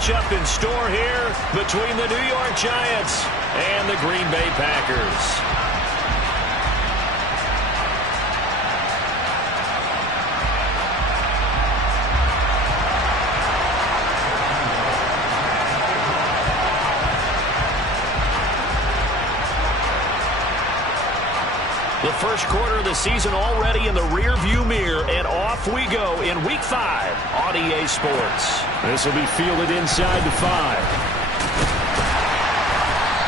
matchup in store here between the New York Giants and the Green Bay Packers. The first quarter of the season already in the rear-view mirror, and off we go in Week 5 on EA Sports. This will be fielded inside the 5.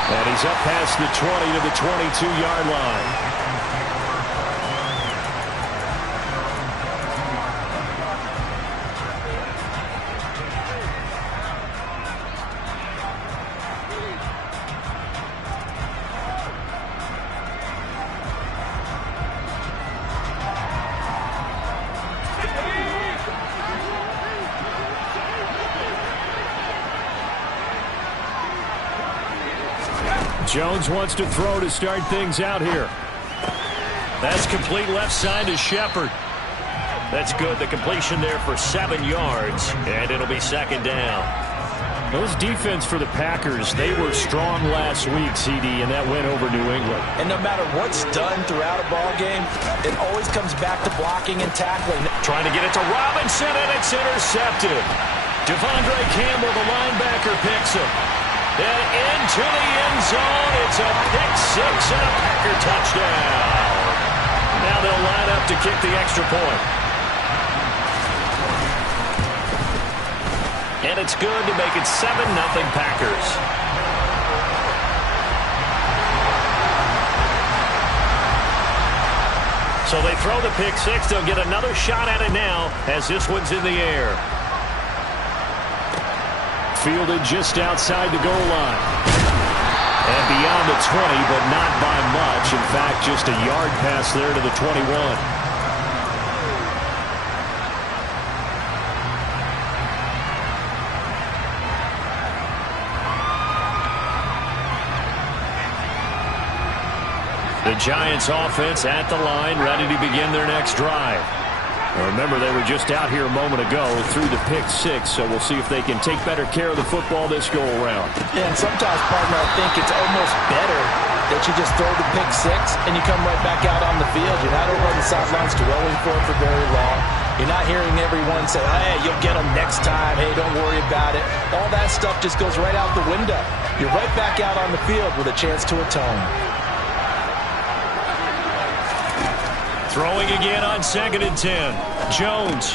And he's up past the 20 to the 22-yard line. Jones wants to throw to start things out here. That's complete left side to Shepard. That's good. The completion there for 7 yards, and it'll be second down. Those defense for the Packers, they were strong last week, CD, and that went over New England. And no matter what's done throughout a ball game, it always comes back to blocking and tackling. Trying to get it to Robinson, and it's intercepted. Devondre Campbell, the linebacker, picks him. And into the end zone, it's a pick six and a Packer touchdown. Now they'll line up to kick the extra point. And it's good to make it 7-0 Packers. So they throw the pick six. They'll get another shot at it now as this one's in the air. Fielded just outside the goal line. And beyond the 20, but not by much. In fact, just a yard pass there to the 21. The Giants offense at the line, ready to begin their next drive. Now remember, they were just out here a moment ago through the pick six, so we'll see if they can take better care of the football this go-around. Yeah, and sometimes, partner, I think it's almost better that you just throw the pick six and you come right back out on the field. You're not over on the sidelines dwelling for it for very long. You're not hearing everyone say, hey, you'll get them next time. Hey, don't worry about it. All that stuff just goes right out the window. You're right back out on the field with a chance to atone. Throwing again on 2nd and 10. Jones.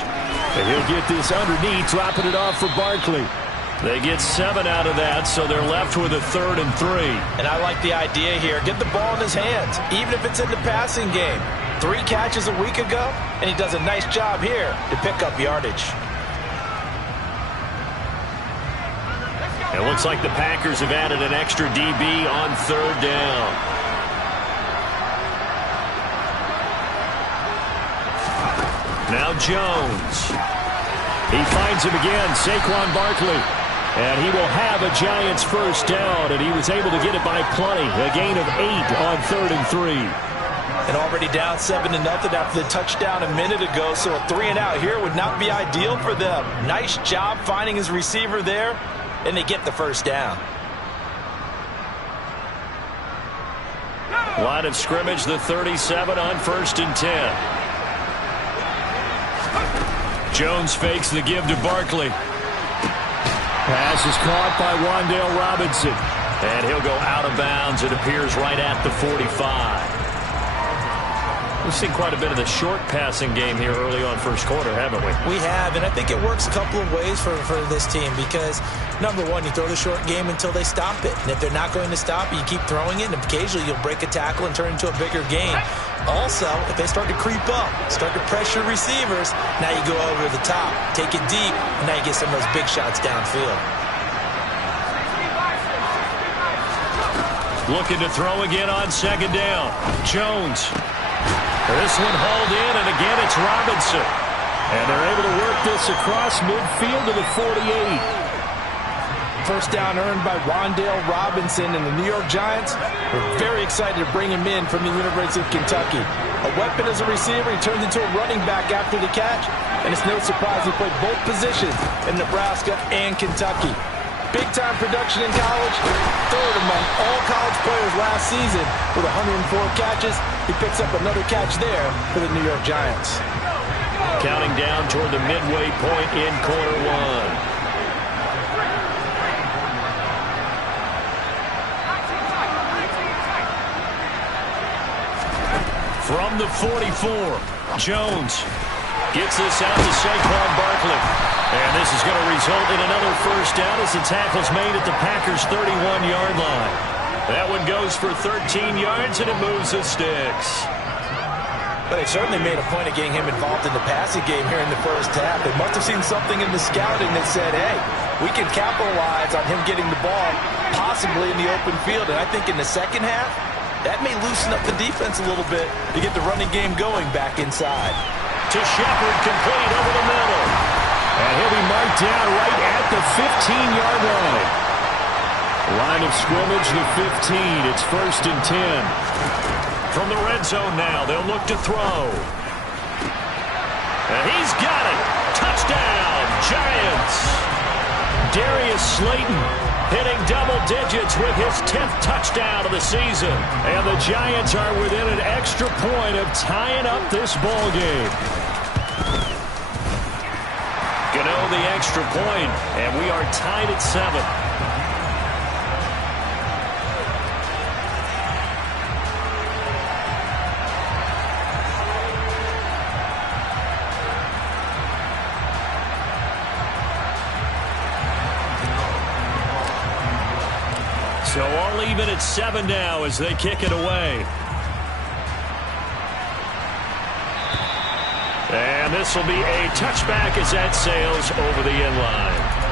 And he'll get this underneath, dropping it off for Barkley. They get 7 out of that, so they're left with a 3rd and 3. And I like the idea here. Get the ball in his hands, even if it's in the passing game. 3 catches a week ago, and he does a nice job here to pick up yardage. It looks like the Packers have added an extra DB on 3rd down. Now Jones. He finds him again, Saquon Barkley. And he will have a Giants first down, and he was able to get it by plenty. A gain of 8 on 3rd and 3. And already down 7-0 after the touchdown a minute ago, so a 3-and-out here would not be ideal for them. Nice job finding his receiver there, and they get the first down. Line of scrimmage, the 37 on 1st and 10. Jones fakes the give to Barkley. Pass is caught by Wan'Dale Robinson. And he'll go out of bounds. It appears right at the 45. We've seen quite a bit of the short passing game here early on first quarter, haven't we? We have, and I think it works a couple of ways for this team because, number one, you throw the short game until they stop it. And if they're not going to stop it, you keep throwing it, and occasionally you'll break a tackle and turn it into a bigger game. Also, if they start to creep up, start to pressure receivers, now you go over the top, take it deep, and now you get some of those big shots downfield. Looking to throw again on 2nd down. Jones. This one hauled in, and again it's Robinson. And they're able to work this across midfield to the 48. first down earned by Wan'Dale Robinson, and the New York Giants were very excited to bring him in from the University of Kentucky. A weapon as a receiver, he turned into a running back after the catch, and it's no surprise he played both positions in Nebraska and Kentucky. Big-time production in college, third among all college players last season with 104 catches. He picks up another catch there for the New York Giants. Counting down toward the midway point in quarter one. From the 44, Jones gets this out to Saquon Barkley. And this is going to result in another first down as the tackle's made at the Packers' 31-yard line. That one goes for 13 yards, and it moves the sticks. But they certainly made a point of getting him involved in the passing game here in the first half. They must have seen something in the scouting that said, hey, we can capitalize on him getting the ball possibly in the open field. And I think in the second half, that may loosen up the defense a little bit to get the running game going back inside. To Shepard, complete over the middle. And he'll be marked down right at the 15-yard line. Line of scrimmage, the 15. It's 1st and 10. From the red zone now, they'll look to throw. And he's got it. Touchdown, Giants. Darius Slayton hitting double digits with his 10th touchdown of the season. And the Giants are within an extra point of tying up this ball game. Gano the extra point, and we are tied at 7. So all even at 7 now as they kick it away. And this will be a touchback as that sails over the end line.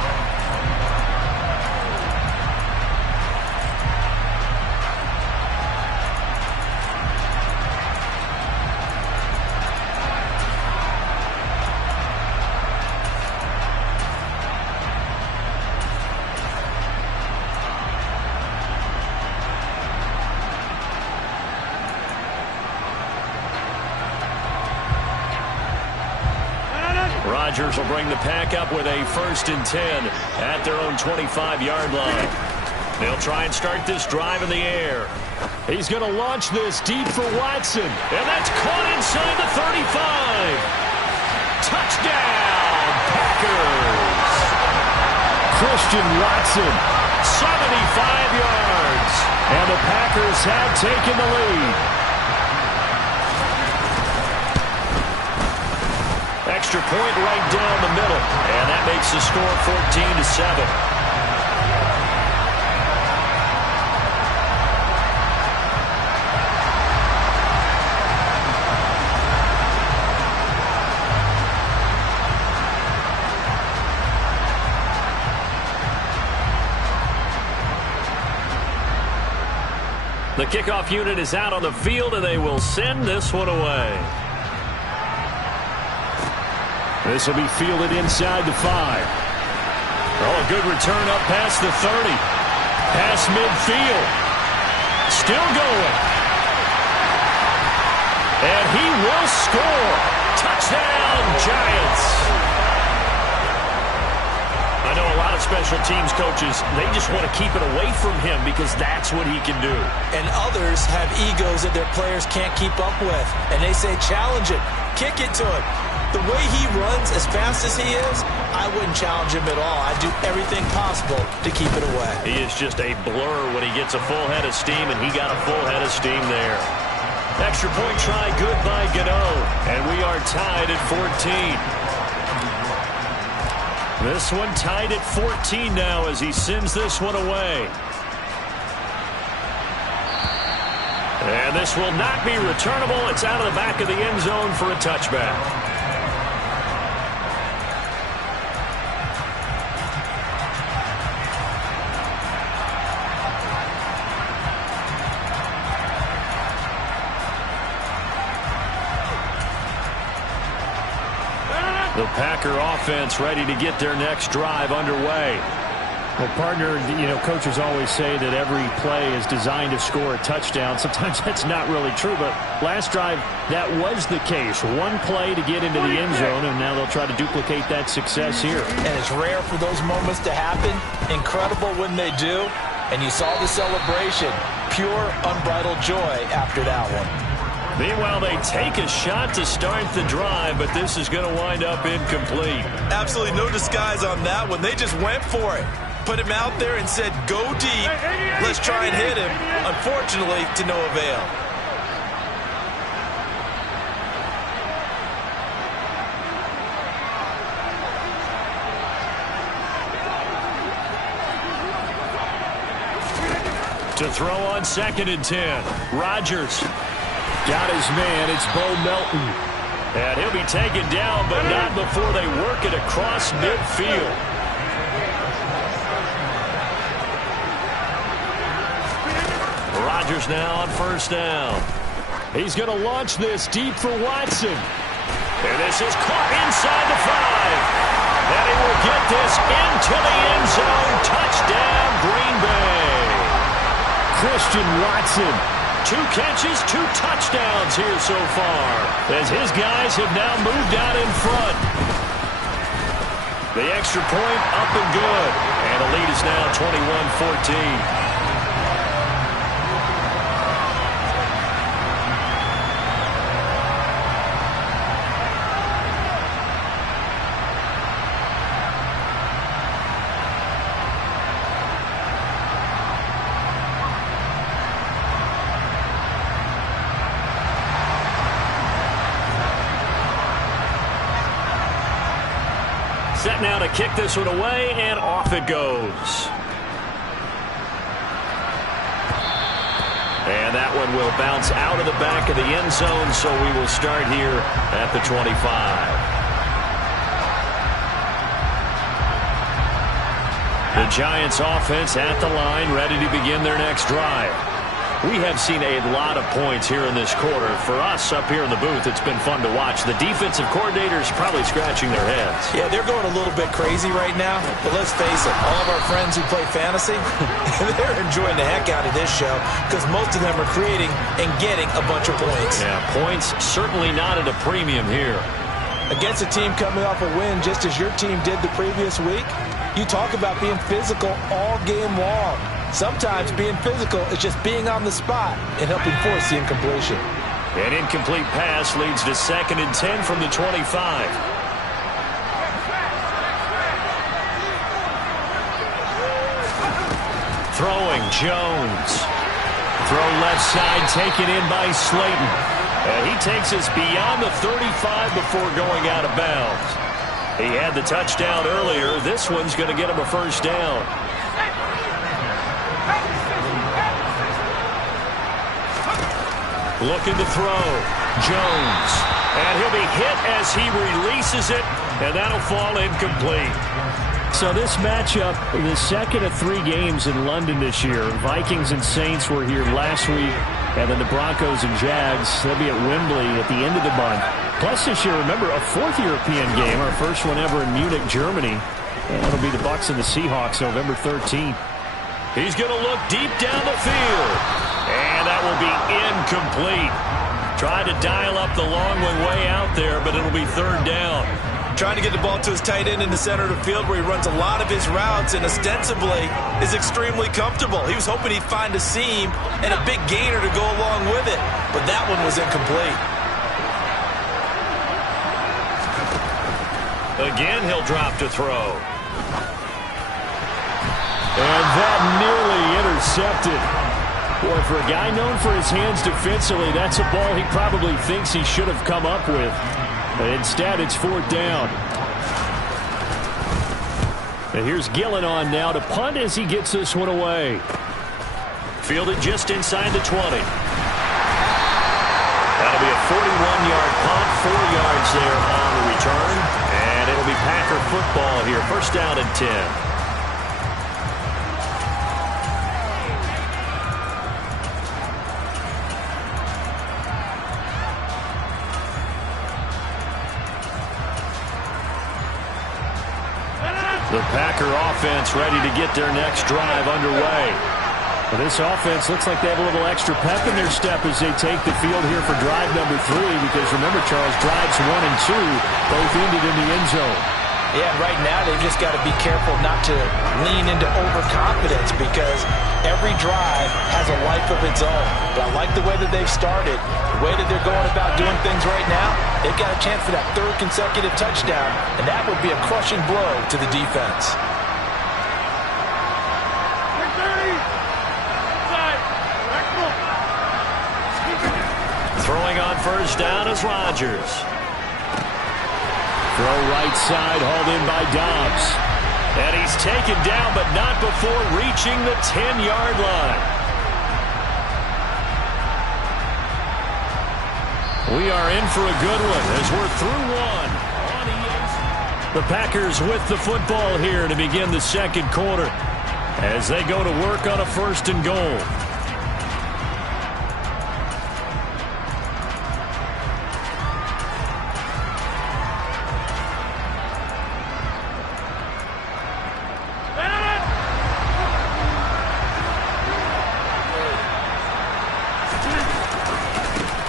Rodgers will bring the pack up with a 1st and 10 at their own 25-yard line. They'll try and start this drive in the air. He's going to launch this deep for Watson. And that's caught inside the 35. Touchdown, Packers. Christian Watson, 75 yards. And the Packers have taken the lead. Extra point right down the middle, and that makes the score 14-7. The kickoff unit is out on the field, and they will send this one away. This will be fielded inside the 5. Oh, a good return up past the 30. Past midfield. Still going. And he will score. Touchdown, Giants. I know a lot of special teams coaches, they just want to keep it away from him because that's what he can do. And others have egos that their players can't keep up with. And they say, challenge it. Kick it to him. The way he runs, as fast as he is, I wouldn't challenge him at all. I'd do everything possible to keep it away. He is just a blur when he gets a full head of steam, and he got a full head of steam there. Extra point try good by Gano, and we are tied at 14. This one tied at 14 now as he sends this one away. And this will not be returnable. It's out of the back of the end zone for a touchback. The Packer offense ready to get their next drive underway. Well, partner, coaches always say that every play is designed to score a touchdown. Sometimes that's not really true, but last drive, that was the case. One play to get into the end zone, and now they'll try to duplicate that success here. And it's rare for those moments to happen. Incredible when they do. And you saw the celebration. Pure, unbridled joy after that one. Meanwhile, they take a shot to start the drive, but this is going to wind up incomplete. Absolutely no disguise on that one. They just went for it. Put him out there and said, go deep. Let's try and hit him. Unfortunately, to no avail. To throw on 2nd and 10. Rodgers got his man. It's Bo Melton. And he'll be taken down, but not before they work it across midfield. Rodgers now on 1st down. He's going to launch this deep for Watson. And this is caught inside the 5. And he will get this into the end zone. Touchdown, Green Bay. Christian Watson. 2 catches, 2 touchdowns here so far, as his guys have now moved out in front. The extra point up and good. And the lead is now 21-14. Set now to kick this one away, and off it goes. And that one will bounce out of the back of the end zone, so we will start here at the 25. The Giants offense at the line, ready to begin their next drive. We have seen a lot of points here in this quarter. For us up here in the booth, it's been fun to watch. The defensive coordinators probably scratching their heads. Yeah, they're going a little bit crazy right now. But let's face it, all of our friends who play fantasy, they're enjoying the heck out of this show because most of them are creating and getting a bunch of points. Yeah, points certainly not at a premium here. Against a team coming off a win just as your team did the previous week, you talk about being physical all game long. Sometimes being physical is just being on the spot and helping force the incompletion. An incomplete pass leads to 2nd and 10 from the 25. Throwing, Jones. Throw left side, taken in by Slayton. And he takes us beyond the 35 before going out of bounds. He had the touchdown earlier. This one's going to get him a 1st down. Looking to throw. Jones. And he'll be hit as he releases it, and that'll fall incomplete. So this matchup, the second of 3 games in London this year. Vikings and Saints were here last week, and then the Broncos and Jags. They'll be at Wembley at the end of the month. Plus this year, remember, a 4th European game, our first one ever in Munich, Germany. And it'll be the Bucs and the Seahawks November 13th. He's going to look deep down the field. And that will be incomplete. Tried to dial up the long one way out there, but it'll be 3rd down. Trying to get the ball to his tight end in the center of the field where he runs a lot of his routes and ostensibly is extremely comfortable. He was hoping he'd find a seam and a big gainer to go along with it, but that one was incomplete. Again, he'll drop to throw. And that nearly intercepted. Boy, for a guy known for his hands defensively, that's a ball he probably thinks he should have come up with. But instead, it's 4th down. And here's Gillen on now to punt as he gets this one away. Fielded just inside the 20. That'll be a 41-yard punt, 4 yards there on the return. And it'll be Packer football here, 1st down and 10. The Packer offense ready to get their next drive underway. Well, this offense looks like they have a little extra pep in their step as they take the field here for drive number 3, because remember, Charles, drives 1 and 2 both ended in the end zone. Yeah, right now they've just got to be careful not to lean into overconfidence, because every drive has a life of its own. But I like the way that they've started, the way that they're going about doing things right now. They've got a chance for that 3rd consecutive touchdown, and that would be a crushing blow to the defense. Throwing on first down is Rodgers. Throw right side, hauled in by Dobbs. And he's taken down, but not before reaching the 10-yard line. We are in for a good one as we're through one. The Packers with the football here to begin the second quarter as they go to work on a 1st and goal.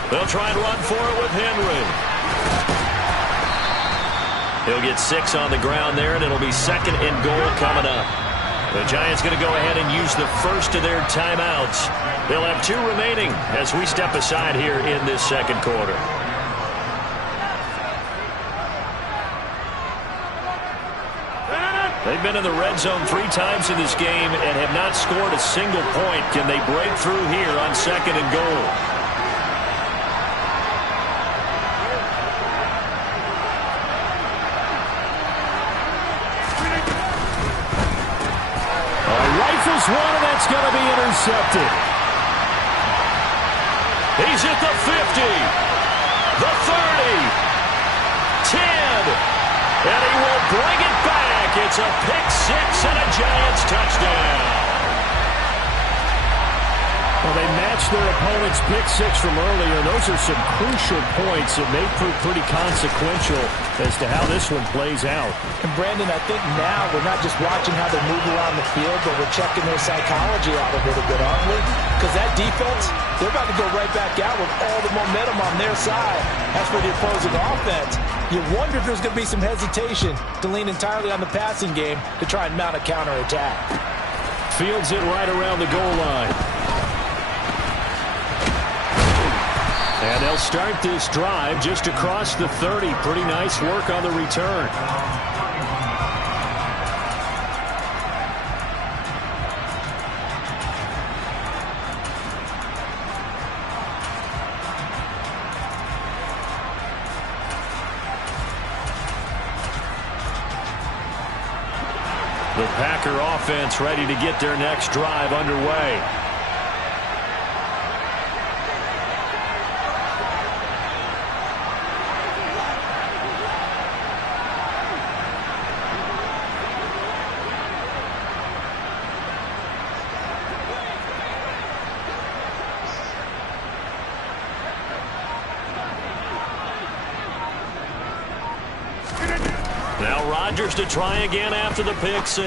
They'll try and run for it with Henry. He'll get 6 on the ground there, and it'll be 2nd and goal coming up. The Giants going to go ahead and use the first of their timeouts. They'll have 2 remaining as we step aside here in this second quarter. They've been in the red zone 3 times in this game and have not scored a single point. Can they break through here on 2nd and goal? Rifles one, and that's going to be intercepted. He's at the 50, the 30, 10, and he will bring it back. It's a pick 6 and a Giants touchdown. Well, they matched their opponent's pick 6 from earlier. Those are some crucial points that may prove pretty consequential as to how this one plays out. And Brandon, I think now we're not just watching how they move around the field, but we're checking their psychology out a little bit, aren't we? Because that defense, they're about to go right back out with all the momentum on their side. As for the opposing offense, you wonder if there's going to be some hesitation to lean entirely on the passing game to try and mount a counterattack. Fields it right around the goal line. And they'll start this drive just across the 30. Pretty nice work on the return. The Packer offense ready to get their next drive underway. Now Rodgers to try again after the pick 6.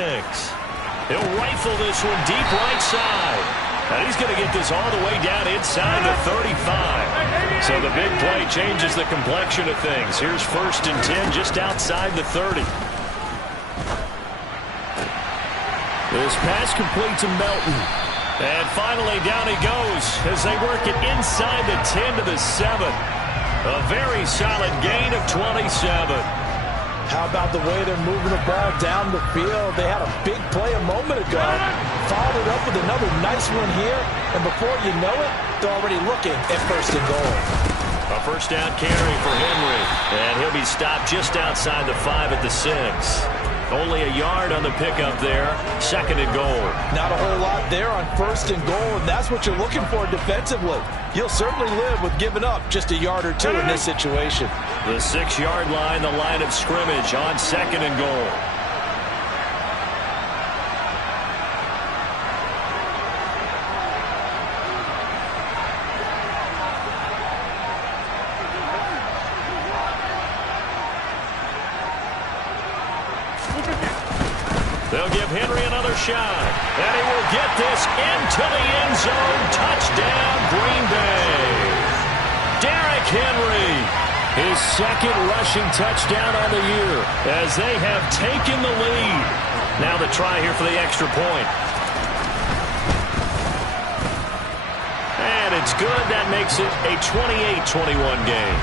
He'll rifle this one deep right side. And he's going to get this all the way down inside the 35. So the big play changes the complexion of things. Here's 1st and 10 just outside the 30. This pass complete to Melton. And finally down he goes as they work it inside the 10 to the 7. A very solid gain of 27. How about the way they're moving the ball down the field? They had a big play a moment ago. Followed it up with another nice one here. And before you know it, they're already looking at 1st and goal. A 1st down carry for Henry. And he'll be stopped just outside the 5 at the 6. Only a yard on the pickup there. 2nd and goal. Not a whole lot there on 1st and goal, and that's what you're looking for defensively. You'll certainly live with giving up just a yard or 2 in this situation. The 6-yard line, the line of scrimmage on 2nd and goal. They'll give Henry another shot. And he will get this into the end zone. Touchdown, Green Bay. Derrick Henry, his second rushing touchdown on the year as they have taken the lead. Now the try here for the extra point. And it's good. That makes it a 28-21 game.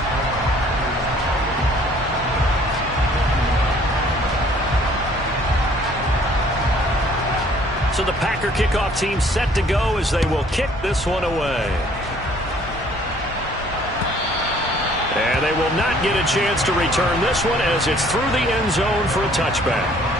So the Packer kickoff team set to go as they will kick this one away. And they will not get a chance to return this one as it's through the end zone for a touchback.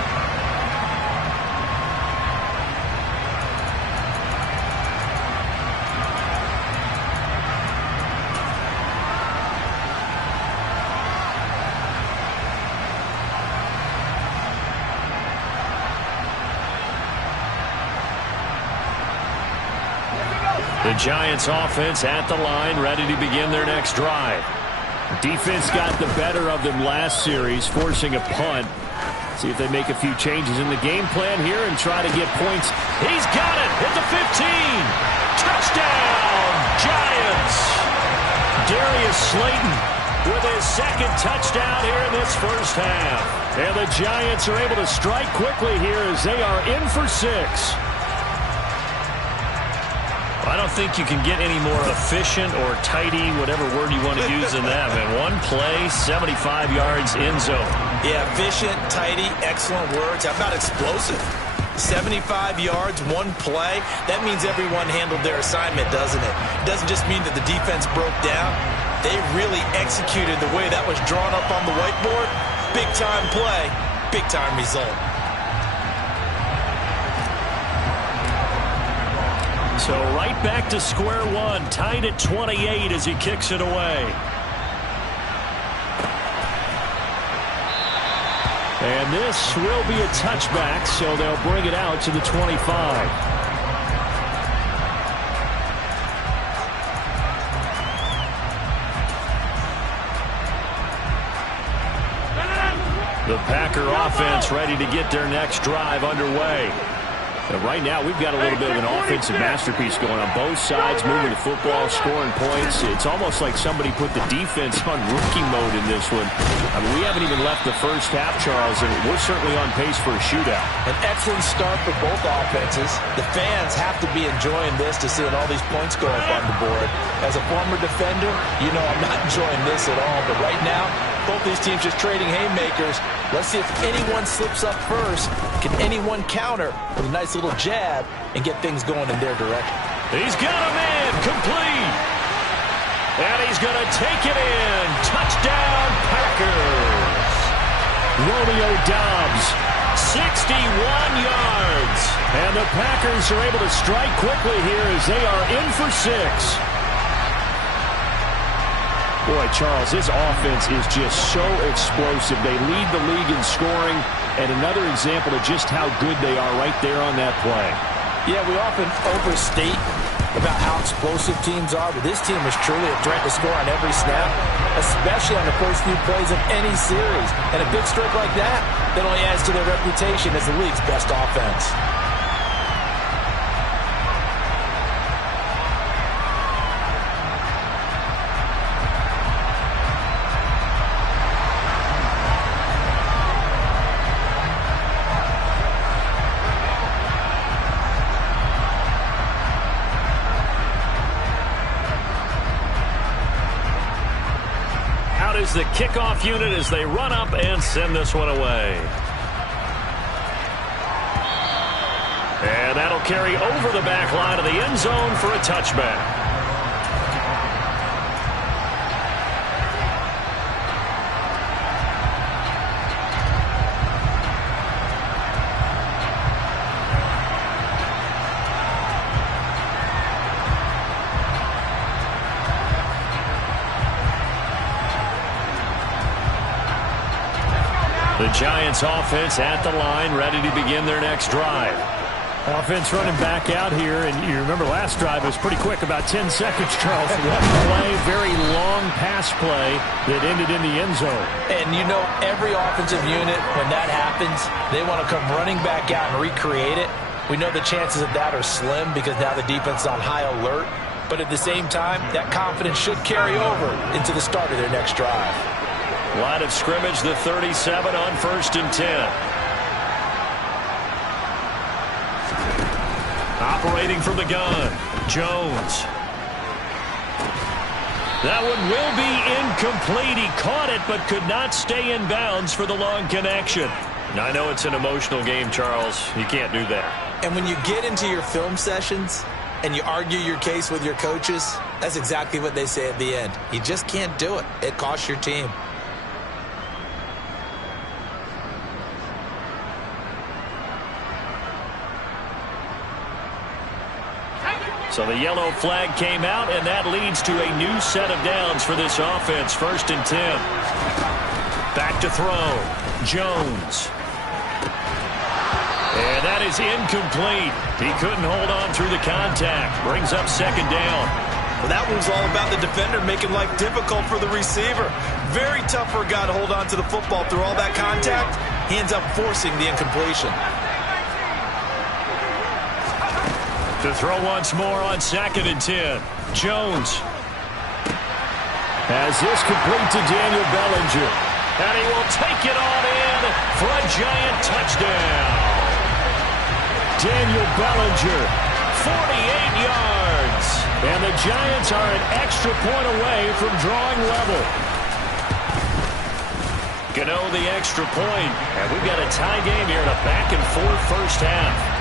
The Giants offense at the line, ready to begin their next drive. Defense got the better of them last series, forcing a punt. See if they make a few changes in the game plan here and try to get points. He's got it at the 15. Touchdown, Giants. Darius Slayton with his second touchdown here in this first half. And the Giants are able to strike quickly here as they are in for 6. I don't think you can get any more efficient or tidy, whatever word you want to use in that. Man, one play, 75 yards in zone. Yeah, efficient, tidy, excellent words. How about explosive? 75 yards, one play. That means everyone handled their assignment, doesn't it? It doesn't just mean that the defense broke down. They really executed the way that was drawn up on the whiteboard. Big-time play, big-time result. So right back to square one, tied at 28 as he kicks it away. And this will be a touchback, so they'll bring it out to the 25. The Packer offense ready to get their next drive underway. And right now, we've got a little bit of an offensive masterpiece going on both sides, moving the football, scoring points. It's almost like somebody put the defense on rookie mode in this one. I mean, we haven't even left the first half, Charles, and we're certainly on pace for a shootout. An excellent start for both offenses. The fans have to be enjoying this to seeing all these points go up on the board. As a former defender, you know I'm not enjoying this at all. But right now, both these teams just trading haymakers. Let's see if anyone slips up first. Can anyone counter with a nice little jab and get things going in their direction? He's got him in, complete. And he's going to take it in. Touchdown, Packers. Romeo Doubs, 61 yards. And the Packers are able to strike quickly here as they are in for 6. Boy, Charles, this offense is just so explosive. They lead the league in scoring, and another example of just how good they are right there on that play. Yeah, we often overstate about how explosive teams are, but this team is truly a threat to score on every snap, especially on the first few plays of any series. And a big streak like that only adds to their reputation as the league's best offense. Is the kickoff unit as they run up and send this one away. And that'll carry over the back line of the end zone for a touchback. The Giants offense at the line, ready to begin their next drive. Offense running back out here, and you remember last drive was pretty quick, about 10 seconds, Charles. One play, very long pass play that ended in the end zone. And you know, every offensive unit, when that happens, they want to come running back out and recreate it. We know the chances of that are slim because now the defense is on high alert. But at the same time, that confidence should carry over into the start of their next drive. Line of scrimmage, the 37 on 1st and 10. Operating from the gun, Jones. That one will be incomplete. He caught it but could not stay in bounds for the long connection. Now, I know it's an emotional game, Charles. You can't do that. And when you get into your film sessions and you argue your case with your coaches, that's exactly what they say at the end. You just can't do it. It costs your team. So the yellow flag came out, and that leads to a new set of downs for this offense. 1st and 10. Back to throw. Jones. And that is incomplete. He couldn't hold on through the contact. Brings up 2nd down. Well, that one's all about the defender making life difficult for the receiver. Very tough for a guy to hold on to the football through all that contact. He ends up forcing the incompletion. To throw once more on 2nd and 10. Jones has this complete to Daniel Bellinger. And he will take it on in for a giant touchdown. Daniel Bellinger, 48 yards. And the Giants are an extra point away from drawing level. Gano the extra point. And we've got a tie game here in a back-and-forth first half.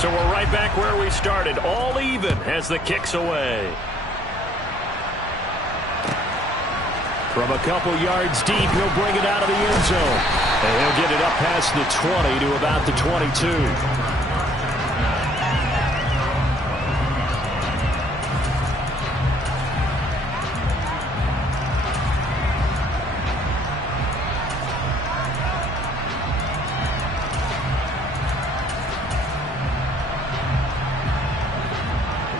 So we're right back where we started, all even as the kick's away. From a couple yards deep, he'll bring it out of the end zone. And he'll get it up past the 20 to about the 22.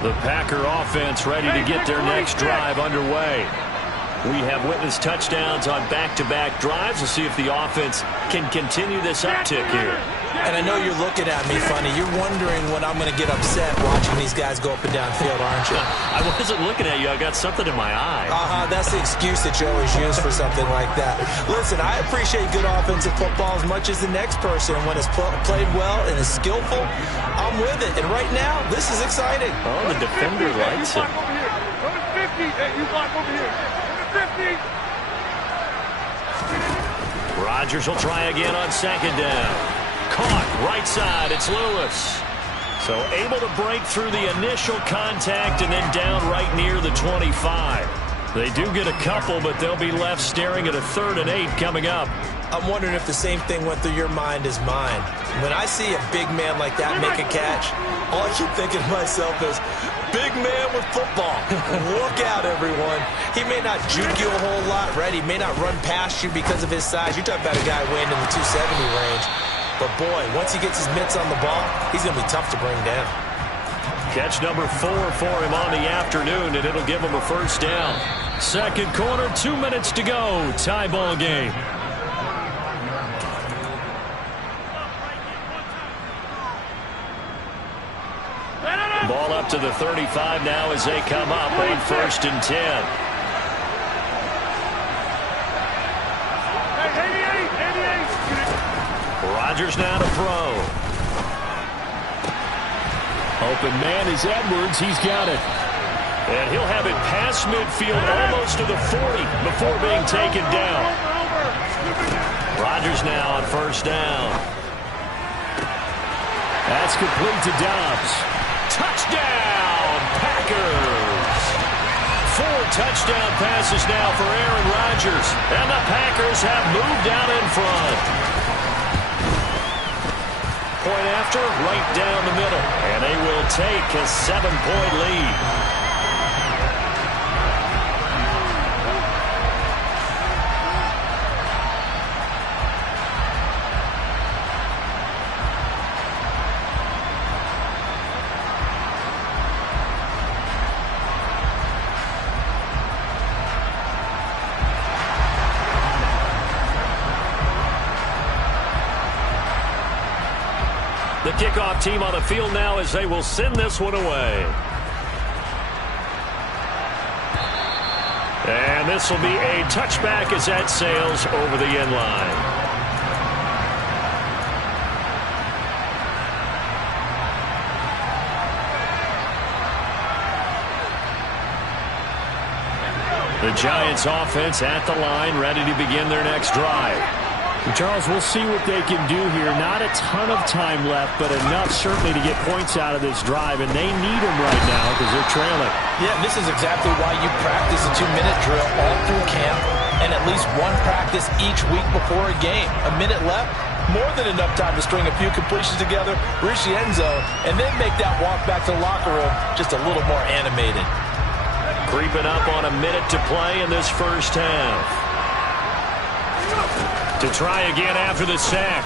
The Packer offense ready to get their next drive underway. We have witnessed touchdowns on back-to-back drives. We'll see if the offense can continue this uptick here. And I know you're looking at me funny. You're wondering when I'm going to get upset watching these guys go up and down field, aren't you? I wasn't looking at you. I got something in my eye. That's the excuse that you always use for something like that. Listen, I appreciate good offensive football as much as the next person. When it's played well and is skillful, I'm with it. And right now, this is exciting. Oh, the defender likes it. Number 50. Hey, you block over here. Number 50. Rodgers will try again on 2nd down. Caught right side. It's Lewis. So able to break through the initial contact and then down right near the 25. They do get a couple, but they'll be left staring at a 3rd and 8 coming up. I'm wondering if the same thing went through your mind as mine. When I see a big man like that make a catch, all I keep thinking to myself is, big man with football. Look out, everyone. He may not juke you a whole lot, right? He may not run past you because of his size. You're talking about a guy weighing in the 270 range. But, boy, once he gets his mitts on the ball, he's going to be tough to bring down. Catch number 4 for him on the afternoon, and it'll give him a 1st down. 2nd quarter, 2 minutes to go. Tie ball game. Ball up to the 35 now as they come up on 1st and 10. Rodgers now to throw. Open man is Edwards. He's got it. And he'll have it past midfield almost to the 40 before being taken down. Rodgers now on 1st down. That's complete to Dobbs. Touchdown, Packers. 4 touchdown passes now for Aaron Rodgers. And the Packers Steelers have moved out in front. Point after, right down the middle. And they will take a 7-point lead. The kickoff team on the field now as they will send this one away. And this will be a touchback as that sails over the end line. The Giants offense at the line, ready to begin their next drive. Charles, we'll see what they can do here. Not a ton of time left, but enough certainly to get points out of this drive, and they need them right now because they're trailing. Yeah, this is exactly why you practice a 2-minute drill all through camp and at least one practice each week before a game. A minute left, more than enough time to string a few completions together, reach the end zone, and then make that walk back to the locker room just a little more animated. Creeping up on a minute to play in this first half. To try again after the sack.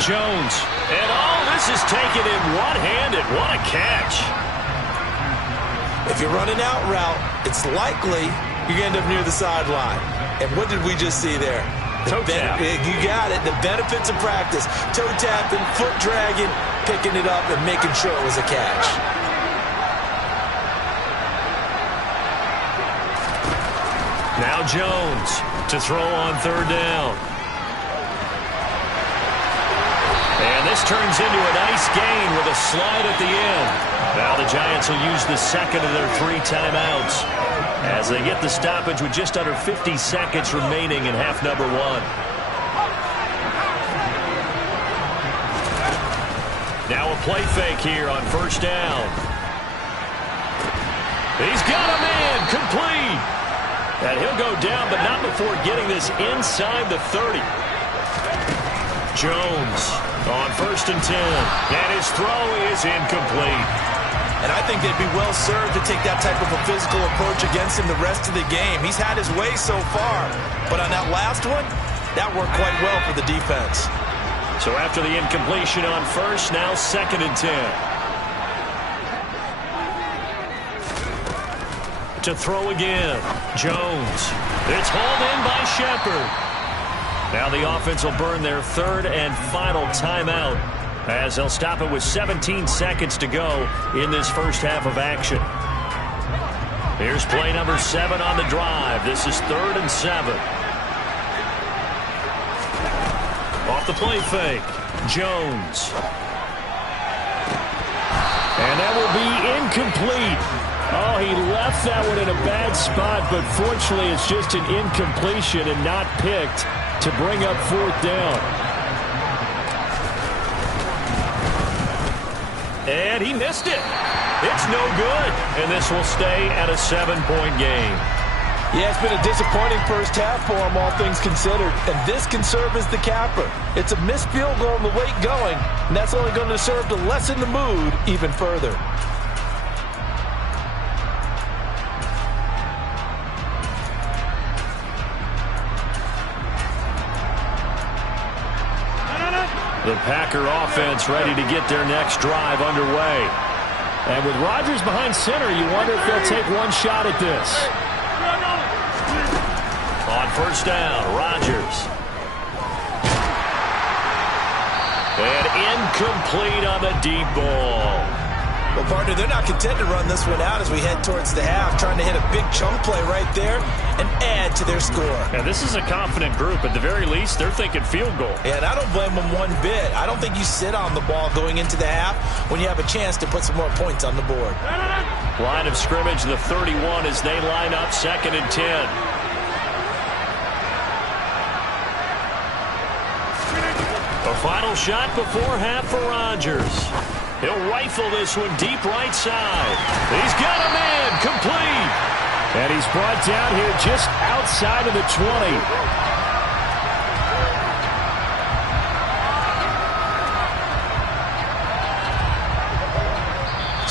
Jones. And this is taken in one-handed. What a catch. If you're running out route, it's likely you're going to end up near the sideline. And what did we just see there? Toe tap. You got it. The benefits of practice. Toe tapping, foot dragging, picking it up, and making sure it was a catch. Now Jones to throw on third down. And this turns into a nice gain with a slide at the end. Now the Giants will use the second of their 3 timeouts as they get the stoppage with just under 50 seconds remaining in half number 1. Now a play fake here on first down. He's got a man complete. And he'll go down, but not before getting this inside the 30. Jones on first and 10. And his throw is incomplete. And I think they'd be well served to take that type of a physical approach against him the rest of the game. He's had his way so far. But on that last one, that worked quite well for the defense. So after the incompletion on first, now second and 10. To throw again. Jones. It's hauled in by Shepard. Now the offense will burn their third and final timeout as they'll stop it with 17 seconds to go in this first half of action. Here's play number 7 on the drive. This is 3rd and 7. Off the play fake. Jones. And that will be incomplete. Oh, he left that one in a bad spot, but fortunately it's just an incompletion and not picked to bring up 4th down. And he missed it. It's no good. And this will stay at a 7-point game. Yeah, it's been a disappointing first half for him, all things considered. And this can serve as the capper. It's a missed field goal in the late going, and that's only going to serve to lessen the mood even further. The Packer offense ready to get their next drive underway. And with Rodgers behind center, you wonder if they'll take one shot at this. On first down, Rodgers. And incomplete on the deep ball. Well, partner, they're not content to run this one out as we head towards the half, trying to hit a big chunk play right there and add to their score. Yeah, this is a confident group. At the very least, they're thinking field goal. Yeah, and I don't blame them one bit. I don't think you sit on the ball going into the half when you have a chance to put some more points on the board. Line of scrimmage, the 31 as they line up 2nd and 10. A final shot before half for Rodgers. He'll rifle this one deep right side. He's got a man complete. And he's brought down here just outside of the 20.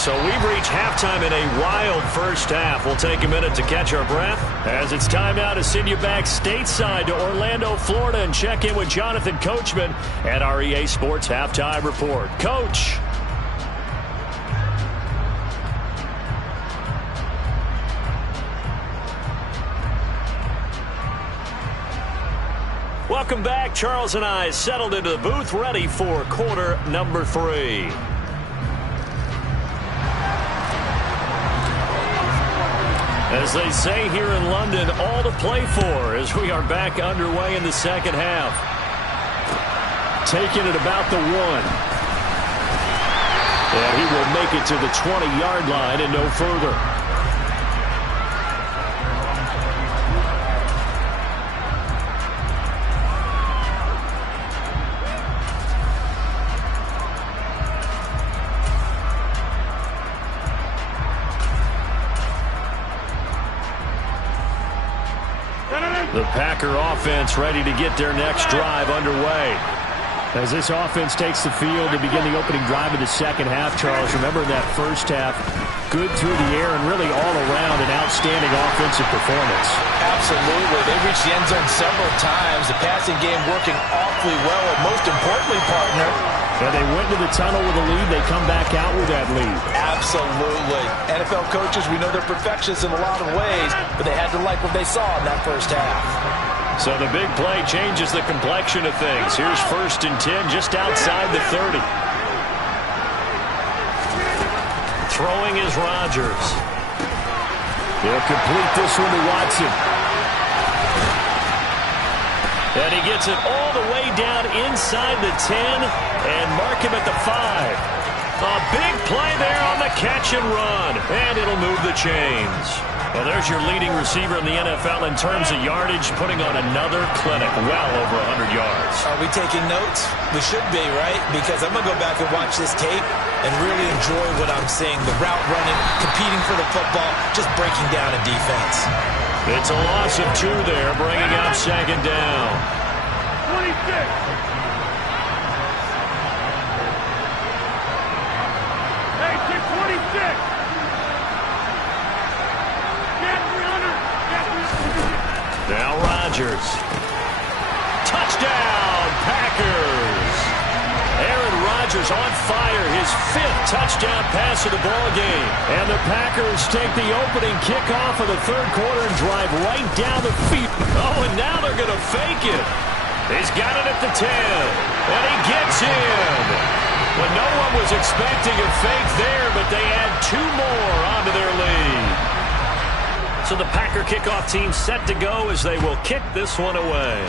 So we've reached halftime in a wild first half. We'll take a minute to catch our breath as it's time now to send you back stateside to Orlando, Florida, and check in with Jonathan Coachman at our EA Sports Halftime Report. Coach. Welcome back. Charles and I settled into the booth, ready for quarter number 3. As they say here in London, all to play for as we are back underway in the second half. Taking it about the 1. And he will make it to the 20-yard line and no further. The Packer offense ready to get their next drive underway. As this offense takes the field to begin the opening drive of the second half, Charles, remember in that first half, good through the air and really all around an outstanding offensive performance. Absolutely. They reached the end zone several times. The passing game working awfully well, and most importantly, partner, and they went to the tunnel with a lead. They come back out with that lead. Absolutely. NFL coaches, we know they're perfectionists in a lot of ways, but they had to like what they saw in that first half. So the big play changes the complexion of things. Here's 1st and 10 just outside the 30. Throwing is Rodgers. He'll complete this one to Watson. And he gets it all the way down inside the 10 and mark him at the 5. A big play there on the catch and run. And it'll move the chains. Well, there's your leading receiver in the NFL in terms of yardage, putting on another clinic, well over 100 yards. Are we taking notes? We should be, right? Because I'm going to go back and watch this tape and really enjoy what I'm seeing. The route running, competing for the football, just breaking down a defense. It's a loss of 2 there, bringing up 2nd down. 26. Hey, 626. Now Rodgers. Touchdown, Packers. Aaron Rodgers on fire, his 5th touchdown pass of the ball game. And the Packers take the opening kickoff of the 3rd quarter and drive right down the field. Oh, and now they're going to fake it. He's got it at the 10, and he gets in. Well, no one was expecting a fake there, but they add 2 more onto their lead. So the Packer kickoff team set to go as they will kick this one away.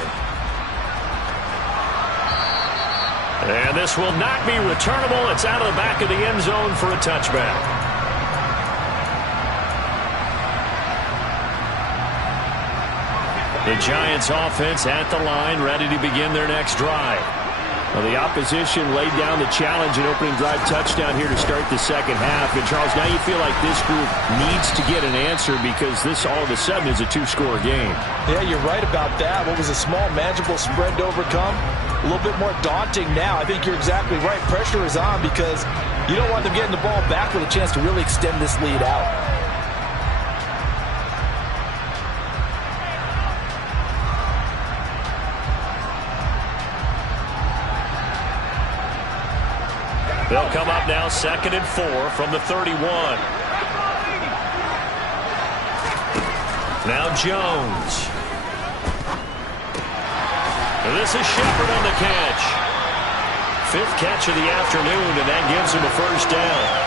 And this will not be returnable. It's out of the back of the end zone for a touchback. The Giants offense at the line, ready to begin their next drive. Well, the opposition laid down the challenge and opening drive touchdown here to start the second half. And, Charles, now you feel like this group needs to get an answer because this all of a sudden is a 2-score game. Yeah, you're right about that. What was a small, manageable spread to overcome? A little bit more daunting now. I think you're exactly right. Pressure is on because you don't want them getting the ball back with a chance to really extend this lead out. They'll come up now 2nd and 4 from the 31. Now Jones. This is Shepard on the catch. 5th catch of the afternoon, and that gives him a 1st down.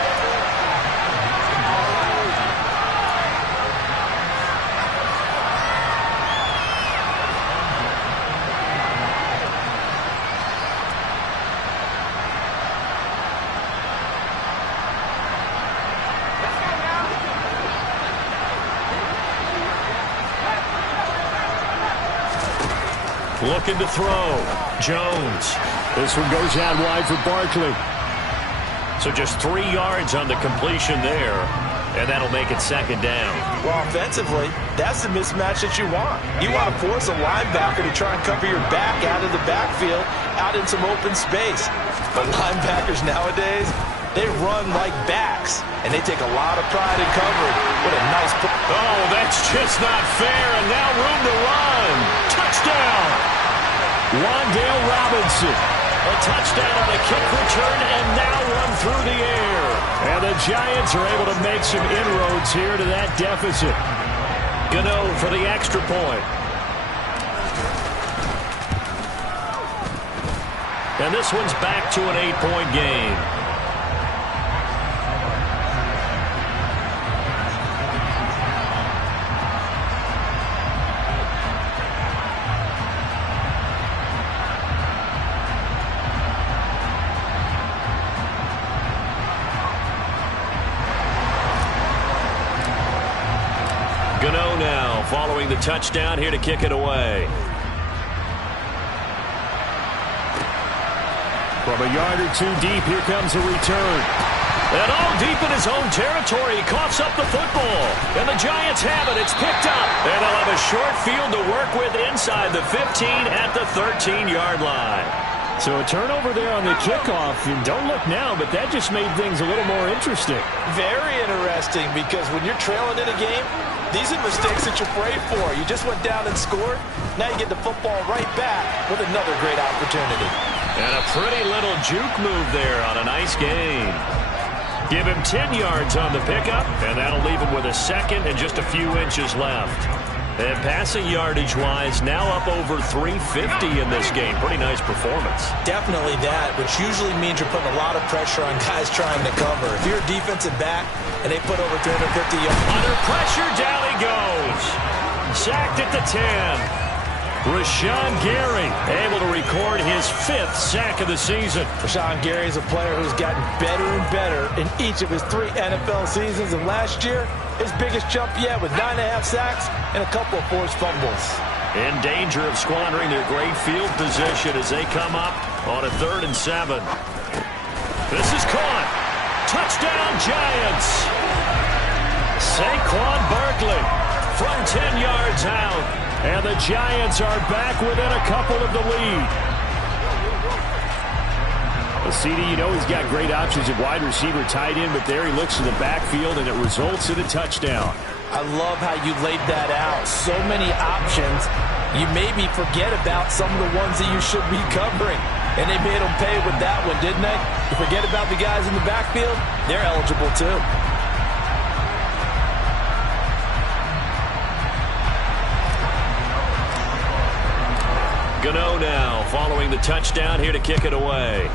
Looking to throw. Jones. This one goes out wide for Barkley. So just 3 yards on the completion there, and that'll make it 2nd down. Well, offensively, that's the mismatch that you want. You want to force a linebacker to try and cover your back out of the backfield, out in some open space. But linebackers nowadays, They run like backs, and they take a lot of pride in covering. What a nice play. Oh, that's just not fair, and now room to run. Touchdown! Wan'Dale Robinson. A touchdown on a kick return, and now run through the air. And the Giants are able to make some inroads here to that deficit. Gano for the extra point. And this one's back to an 8-point game. Gano now following the touchdown here to kick it away. From a yard or two deep, here comes a return. And all deep in his own territory, he coughs up the football. And the Giants have it. It's picked up. And they'll have a short field to work with inside the 15 at the 13-yard line. So a turnover there on the kickoff. And don't look now, but that just made things a little more interesting. Very interesting, because when you're trailing in a game, these are mistakes that you pray for. You just went down and scored. Now you get the football right back with another great opportunity. And a pretty little juke move there on a nice gain. Give him 10 yards on the pickup, and that'll leave him with a second and just a few inches left. And passing yardage-wise, now up over 350 in this game. Pretty nice performance. Definitely that, which usually means you're putting a lot of pressure on guys trying to cover. If you're a defensive back and they put over 350 yards. Under pressure, down he goes. Sacked at the 10. Rashawn Gary able to record his 5th sack of the season. Rashawn Gary is a player who's gotten better and better in each of his 3 NFL seasons. And last year, his biggest jump yet with 9.5 sacks and a couple of forced fumbles. In danger of squandering their great field position as they come up on a 3rd and 7. This is caught. Touchdown, Giants. Saquon Barkley from 10 yards out. And the Giants are back within a couple of the lead. Well, CD, you know he's got great options at wide receiver, tight end, but there he looks to the backfield, and it results in a touchdown. I love how you laid that out. So many options. You maybe forget about some of the ones that you should be covering. And they made them pay with that one, didn't they? You forget about the guys in the backfield, they're eligible too. Gano now following the touchdown here to kick it away.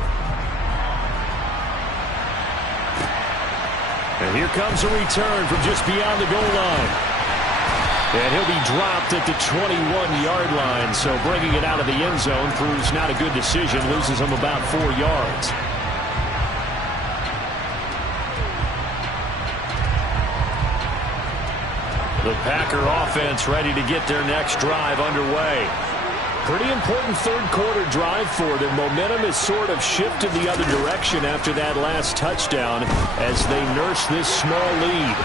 And here comes a return from just beyond the goal line. And he'll be dropped at the 21-yard line, so bringing it out of the end zone proves not a good decision, loses him about 4 yards. The Packer offense ready to get their next drive underway. Pretty important third-quarter drive for them. Momentum has sort of shifted the other direction after that last touchdown as they nurse this small lead.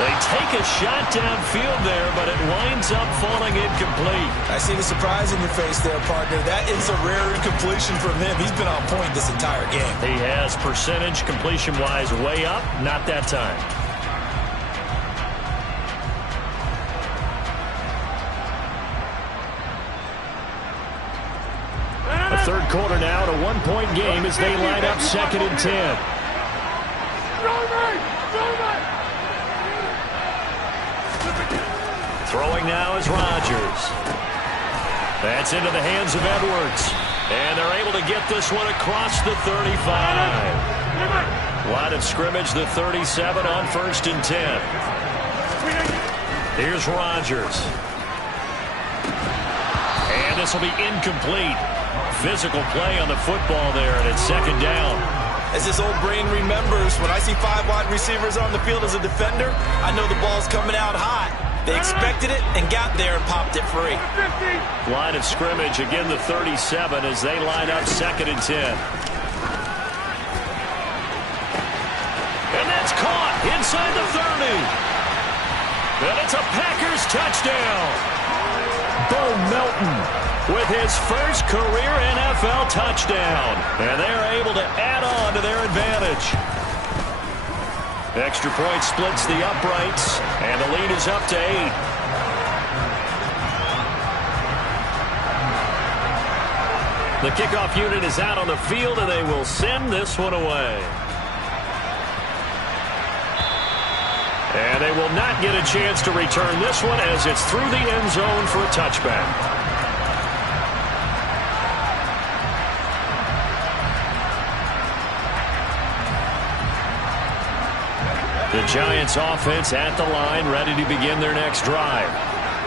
They take a shot downfield there, but it winds up falling incomplete. I see the surprise in your face there, partner. That is a rare incompletion from him. He's been on point this entire game. He has percentage completion-wise way up, not that time. A third quarter now, to 1-point game as they line up 2nd and 10. Throwing now is Rodgers. That's into the hands of Edwards. And they're able to get this one across the 35. Line of scrimmage, the 37 on 1st and 10. Here's Rodgers. And this will be incomplete. Physical play on the football there, and it's 2nd down. As his old brain remembers, when I see 5 wide receivers on the field as a defender, I know the ball's coming out hot. They expected it and got there and popped it free. Line of scrimmage, again the 37 as they line up 2nd and 10. And that's caught inside the 30. And it's a Packers touchdown. Bo Melton with his first career NFL touchdown. And they're able to add on to their advantage. Extra point splits the uprights, and the lead is up to 8. The kickoff unit is out on the field, and they will send this one away. And they will not get a chance to return this one as it's through the end zone for a touchback. The Giants offense at the line, ready to begin their next drive.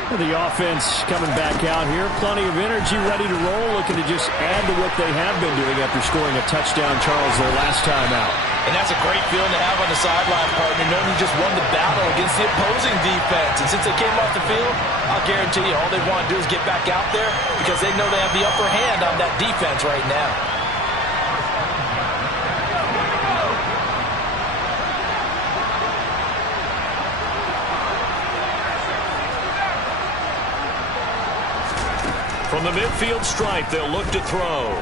The offense coming back out here, plenty of energy, ready to roll, looking to just add to what they have been doing after scoring a touchdown, Charles, their last time out. And that's a great feeling to have on the sideline, partner, knowing you just won the battle against the opposing defense. And since they came off the field, I'll guarantee you all they want to do is get back out there because they know they have the upper hand on that defense right now. From the midfield stripe, they'll look to throw.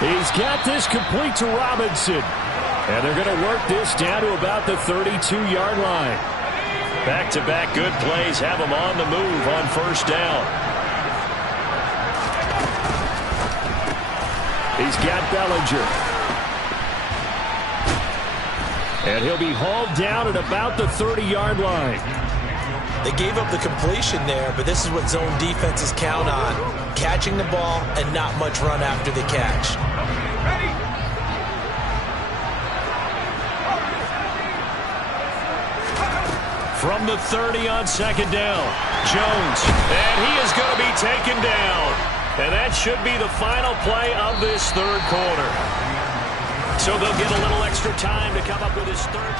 He's got this complete to Robinson. And they're going to work this down to about the 32-yard line. Back-to-back good plays have them on the move on first down. He's got Bellinger. And he'll be hauled down at about the 30-yard line. They gave up the completion there, but this is what zone defenses count on. Catching the ball and not much run after the catch. From the 30 on second down, Jones. And he is going to be taken down. And that should be the final play of this third quarter. So they'll get a little extra time to come up with his third.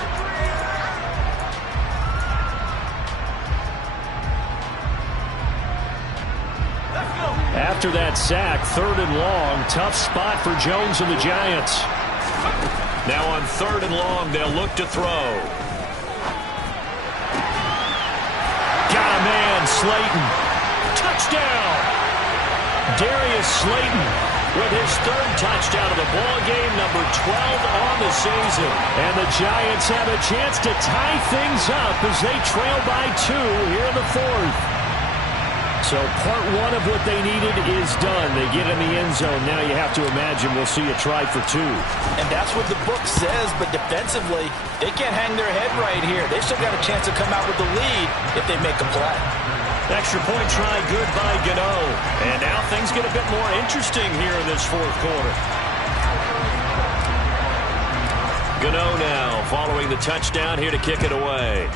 After that sack, 3rd and long, tough spot for Jones and the Giants. Now on 3rd and long, they'll look to throw. Got a man, Slayton. Touchdown! Darius Slayton with his 3rd touchdown of the ball game, number 12 on the season. And the Giants have a chance to tie things up as they trail by 2 here in the 4th. So part 1 of what they needed is done. They get in the end zone. Now you have to imagine we'll see a try for 2. And that's what the book says, but defensively, they can't hang their head right here. They still got a chance to come out with the lead if they make a play. Extra point try good by Gano. And now things get a bit more interesting here in this 4th quarter. Gano now following the touchdown here to kick it away.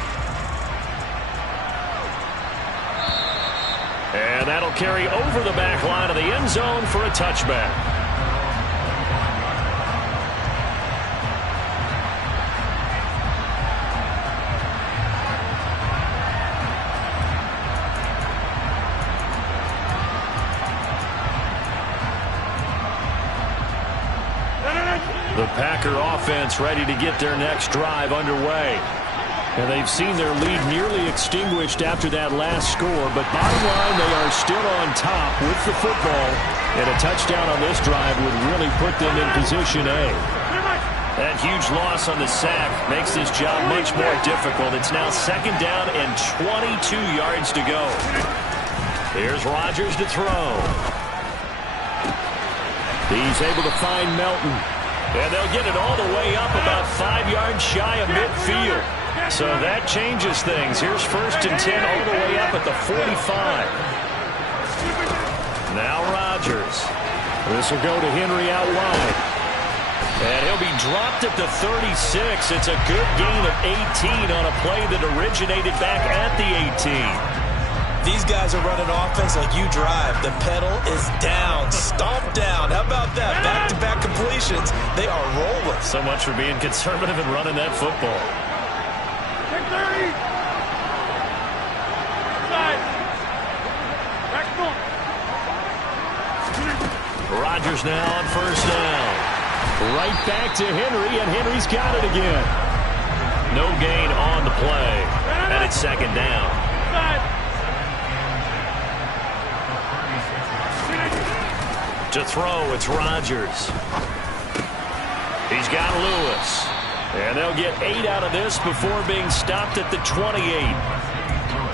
And that'll carry over the back line of the end zone for a touchback. The Packer offense ready to get their next drive underway. And they've seen their lead nearly extinguished after that last score. But bottom line, they are still on top with the football. And a touchdown on this drive would really put them in position A. That huge loss on the sack makes this job much more difficult. It's now 2nd down and 22 yards to go. Here's Rodgers to throw. He's able to find Melton. And they'll get it all the way up about 5 yards shy of midfield. So that changes things. Here's 1st and 10 all the way up at the 45. Now Rodgers. This will go to Henry out wide. And he'll be dropped at the 36. It's a good gain of 18 on a play that originated back at the 18. These guys are running offense like you drive. The pedal is down, stomped down. How about that? Back-to-back completions. They are rolling. So much for being conservative and running that football. Rodgers now on 1st down. Right back to Henry, and Henry's got it again. No gain on the play. And it's 2nd down. To throw, it's Rodgers. He's got Lewis. And they'll get 8 out of this before being stopped at the 28.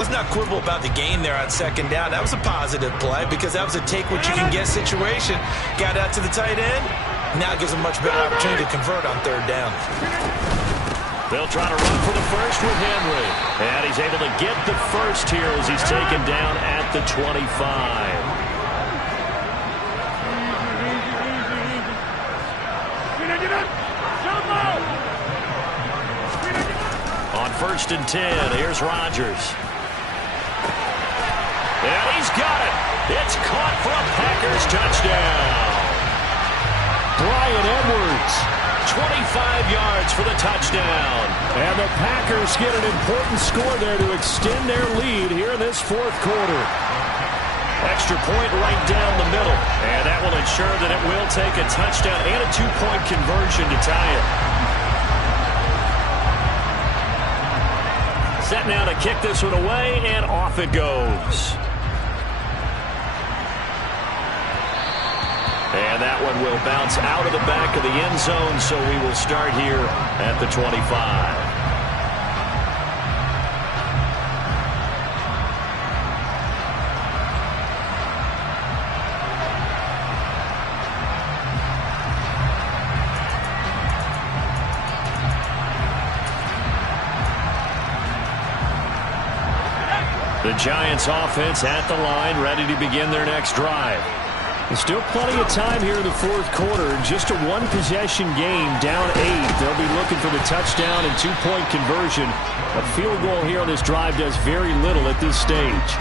Let's not quibble about the gain there on second down. That was a positive play because that was a take-what-you-can-get situation. Got out to the tight end. Now it gives them much better opportunity to convert on third down. They'll try to run for the first with Henry. And he's able to get the first here as he's taken down at the 25. On first and 10, here's Rodgers. And he's got it. It's caught for a Packers touchdown. Bryan Edwards. 25 yards for the touchdown. And the Packers get an important score there to extend their lead here in this fourth quarter. Extra point right down the middle. And that will ensure that it will take a touchdown and a 2-point conversion to tie it. Set now to kick this one away, and off it goes. And that one will bounce out of the back of the end zone, so we will start here at the 25. The Giants offense at the line, ready to begin their next drive. There's still plenty of time here in the fourth quarter. Just a one-possession game, down 8. They'll be looking for the touchdown and 2-point conversion. A field goal here on this drive does very little at this stage.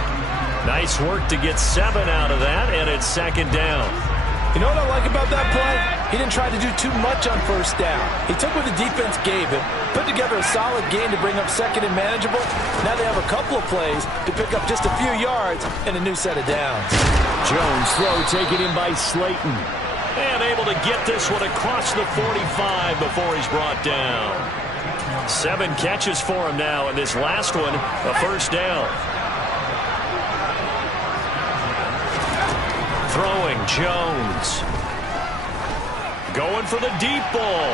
Nice work to get 7 out of that, and it's second down. You know what I like about that play? He didn't try to do too much on first down. He took what the defense gave him, put together a solid game to bring up second and manageable. Now they have a couple of plays to pick up just a few yards and a new set of downs. Jones throw taken in by Slayton. And able to get this one across the 45 before he's brought down. 7 catches for him now, and this last one, a first down. Throwing, Jones. Going for the deep ball.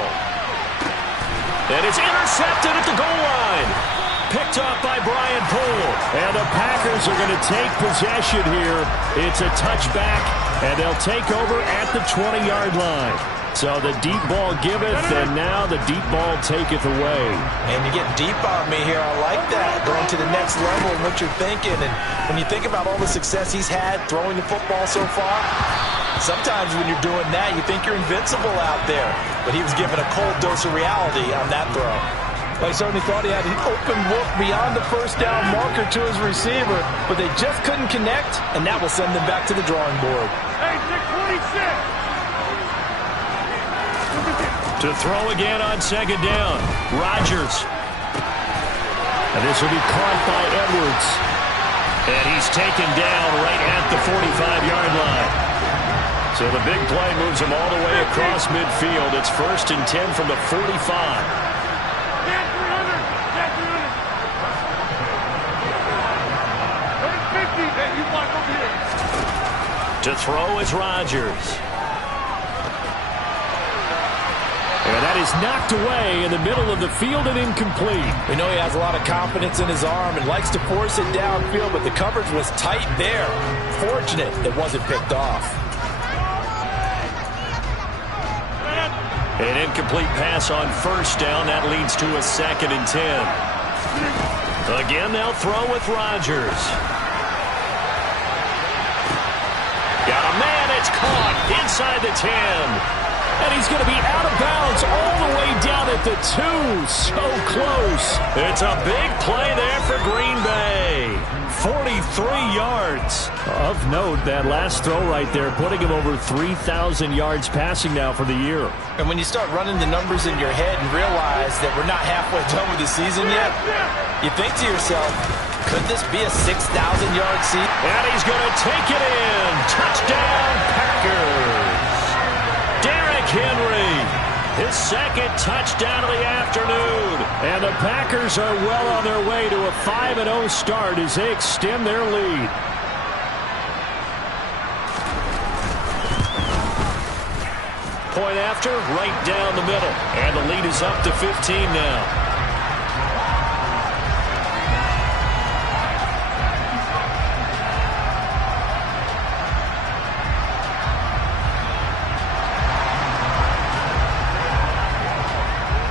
And it's intercepted at the goal line. Picked off by Brian Poole. And the Packers are going to take possession here. It's a touchback, and they'll take over at the 20-yard line. So the deep ball giveth, and now the deep ball taketh away. And you get deep on me here. I like that. Going to the next level in what you're thinking. And when you think about all the success he's had throwing the football so far, sometimes when you're doing that, you think you're invincible out there. But he was given a cold dose of reality on that throw. Well, he certainly thought he had an open look beyond the first down marker to his receiver, but they just couldn't connect, and that will send them back to the drawing board. Hey, 626. To throw again on second down, Rodgers. And this will be caught by Edwards. And he's taken down right at the 45-yard line. So the big play moves him all the way across midfield. It's first and 10 from the 45. To throw is Rodgers. And that is knocked away in the middle of the field and incomplete. We know he has a lot of confidence in his arm and likes to force it downfield, but the coverage was tight there. Fortunate it wasn't picked off. An incomplete pass on first down. That leads to a second and 10. Again, they'll throw with Rodgers. Got a man. It's caught inside the 10. And he's going to be out of bounds all the way down at the 2. So close. It's a big play there for Green Bay. 43 yards. Of note, that last throw right there, putting him over 3,000 yards passing now for the year. And when you start running the numbers in your head and realize that we're not halfway done with the season yet, you think to yourself, could this be a 6,000-yard season? And he's going to take it in. Touchdown, Packers. Derrick Henry, his second touchdown of the afternoon. And the Packers are well on their way to a 5-0 start as they extend their lead. point after, right down the middle. And the lead is up to 15 now.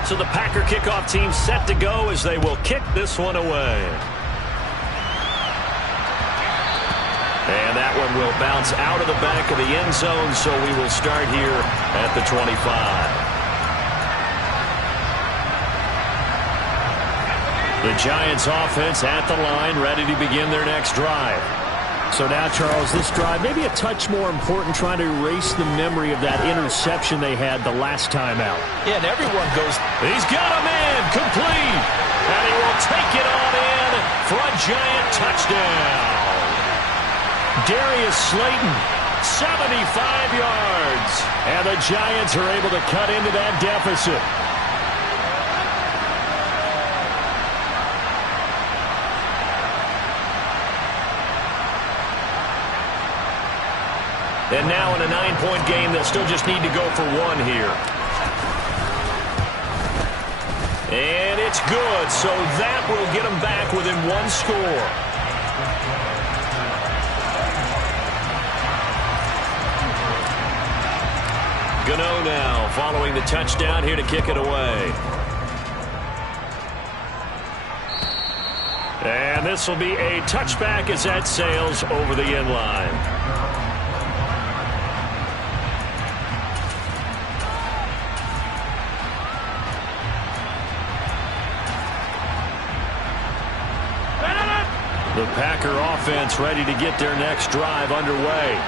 So the Packer kickoff team set to go as they will kick this one away. And that one will bounce out of the back of the end zone, so we will start here at the 25. The Giants offense at the line, ready to begin their next drive. So now, Charles, this drive maybe a touch more important, trying to erase the memory of that interception they had the last time out. Yeah, and everyone goes. He's got him in, complete. And he will take it on in for a Giant touchdown. Darius Slayton, 75 yards. And the Giants are able to cut into that deficit. And now in a 9-point game, they'll still just need to go for one here. And it's good, so that will get them back within one score. Gano now following the touchdown here to kick it away. And this will be a touchback as that sails over the end line. The Packer offense ready to get their next drive underway.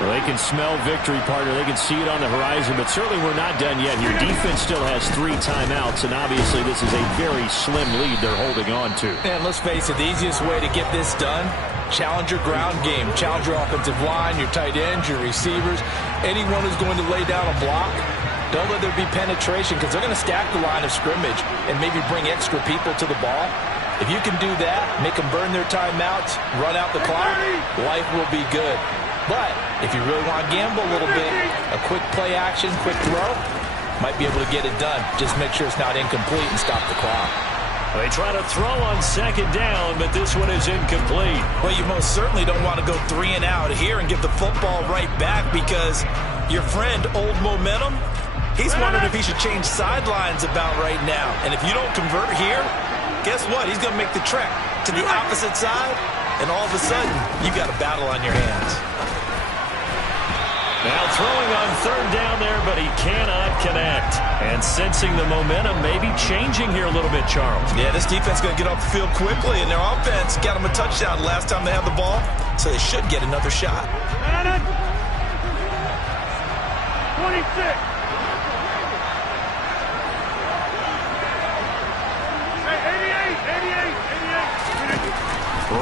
Well, they can smell victory, partner. They can see it on the horizon, but certainly we're not done yet here. Defense still has 3 timeouts, and obviously this is a very slim lead they're holding on to. And let's face it, the easiest way to get this done, challenge your ground game. Challenge your offensive line, your tight ends, your receivers, anyone who's going to lay down a block. Don't let there be penetration because they're going to stack the line of scrimmage and maybe bring extra people to the ball. If you can do that, make them burn their timeouts, run out the clock, life will be good. But if you really want to gamble a little bit, a quick play action, quick throw, might be able to get it done. Just make sure it's not incomplete and stop the clock. They try to throw on second down, but this one is incomplete. Well, you most certainly don't want to go 3 and out here and give the football right back because your friend, Old Momentum, he's wondering if he should change sidelines about right now. And if you don't convert here, guess what? He's going to make the trek to the opposite side, and all of a sudden, you've got a battle on your hands. Now throwing on third down there, but he cannot connect. And sensing the momentum maybe changing here a little bit, Charles. Yeah, this defense is going to get off the field quickly, and their offense got them a touchdown last time they had the ball, so they should get another shot. 26.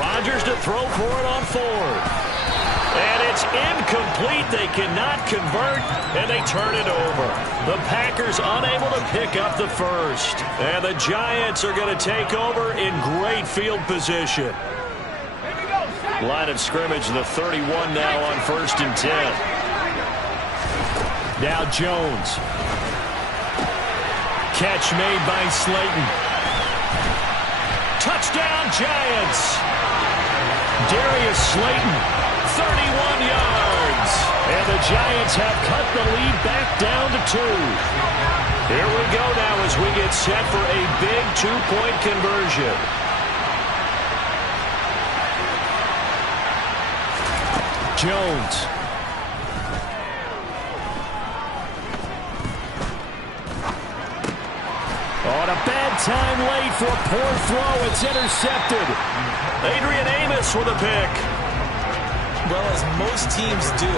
Rodgers to throw for it on 4th. And it's incomplete. They cannot convert, and they turn it over. The Packers unable to pick up the first. And the Giants are going to take over in great field position. Line of scrimmage, the 31 now on 1st and 10. Now Jones. Catch made by Slayton. Touchdown, Giants. Darius Slayton, 31 yards. And the Giants have cut the lead back down to 2. Here we go now as we get set for a big 2-point conversion. Jones. On a bad time late for a poor throw. It's intercepted. Adrian Amos with a pick. Well, as most teams do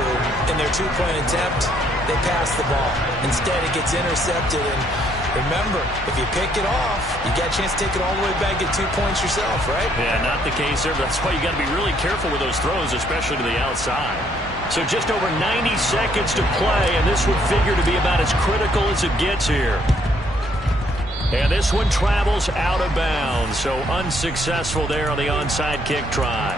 in their 2-point attempt, they pass the ball. Instead, it gets intercepted. And remember, if you pick it off, you got a chance to take it all the way back, get 2 points yourself, right? Yeah, not the case there. That's why you got to be really careful with those throws, especially to the outside. So just over 90 seconds to play, and this would figure to be about as critical as it gets here. And this one travels out of bounds, so unsuccessful there on the onside kick try.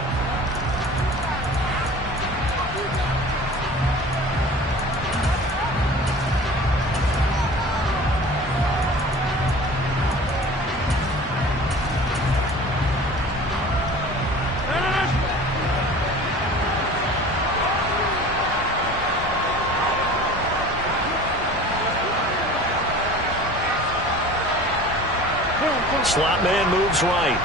Slot man moves right.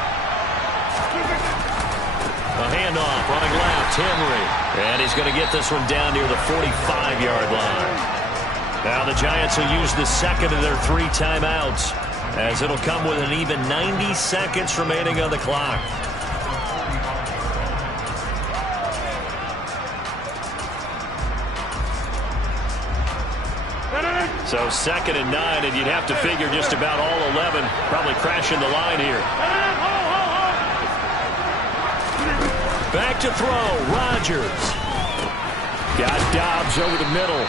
A handoff, running left, Henry. And he's going to get this one down near the 45-yard line. Now the Giants will use the second of their 3 timeouts, as it'll come with an even 90 seconds remaining on the clock. So 2nd and 9, and you'd have to figure just about all 11 probably crashing the line here. Back to throw, Rodgers. Got Dobbs over the middle.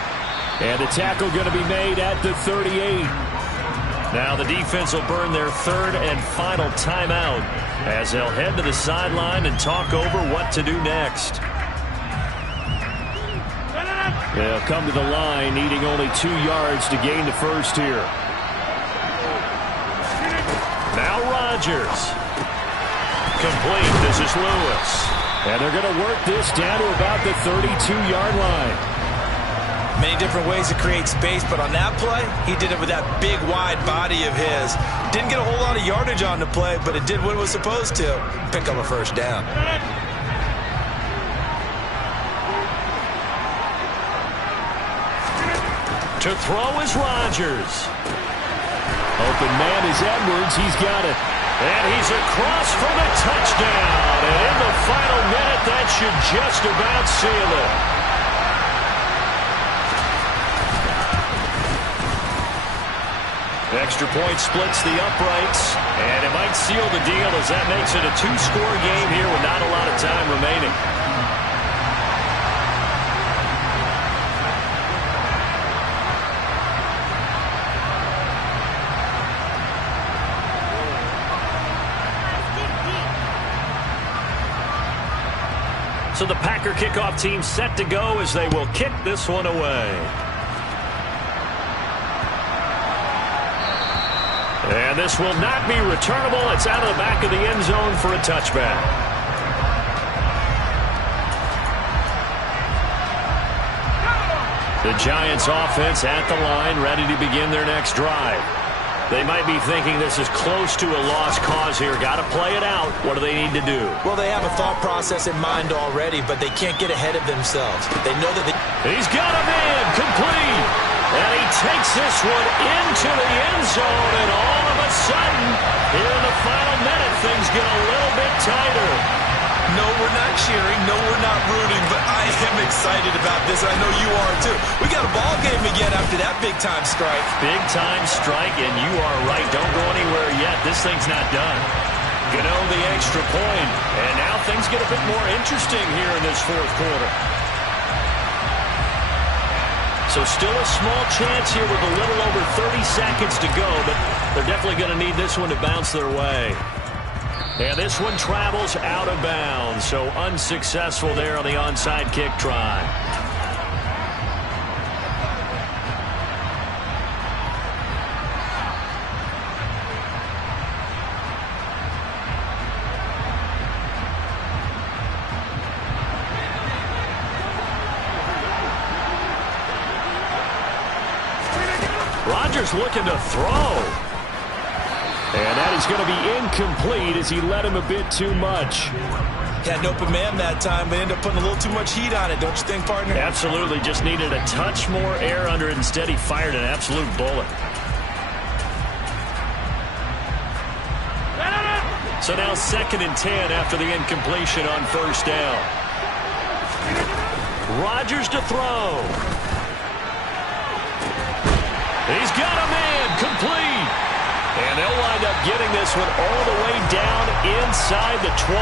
And the tackle going to be made at the 38. Now the defense will burn their 3rd and final timeout, as they'll head to the sideline and talk over what to do next. They'll come to the line, needing only 2 yards to gain the first here. Now Rodgers. Complete. This is Lewis. And they're going to work this down to about the 32-yard line. Many different ways to create space, but on that play, he did it with that big, wide body of his. Didn't get a whole lot of yardage on the play, but it did what it was supposed to. Pick up a first down. To throw is Rodgers. Open man is Edwards. He's got it. And he's across for the touchdown. And in the final minute, that should just about seal it. Extra point splits the uprights, and it might seal the deal, as that makes it a 2-score game here with not a lot of time remaining. So the Packer kickoff team set to go as they will kick this one away. And this will not be returnable. It's out of the back of the end zone for a touchback. The Giants offense at the line, ready to begin their next drive. They might be thinking this is close to a lost cause here. Got to play it out. What do they need to do? Well, they have a thought process in mind already, but they can't get ahead of themselves. They know that He's got a man complete. And he takes this one into the end zone, and all of a sudden, here in the final minute, things get a little bit tighter. no, we're not cheering, no, we're not rooting, but I am excited about this. I know you are too. We got a ball game again after that big-time strike. Big-time strike, and you are right. Don't go anywhere yet. This thing's not done. Gano the extra point, and now things get a bit more interesting here in this fourth quarter. So still a small chance here with a little over 30 seconds to go, but they're definitely going to need this one to bounce their way. And this one travels out of bounds, so unsuccessful there on the onside kick try. Rodgers looking to throw. And that is going to be incomplete as he led him a bit too much. Had an open man that time, but ended up putting a little too much heat on it, don't you think, partner? Absolutely. Just needed a touch more air under it. Instead, he fired an absolute bullet. So now 2nd and 10 after the incompletion on first down. Rodgers to throw. He's got a man complete. And they'll wind up getting this one all the way down inside the 20.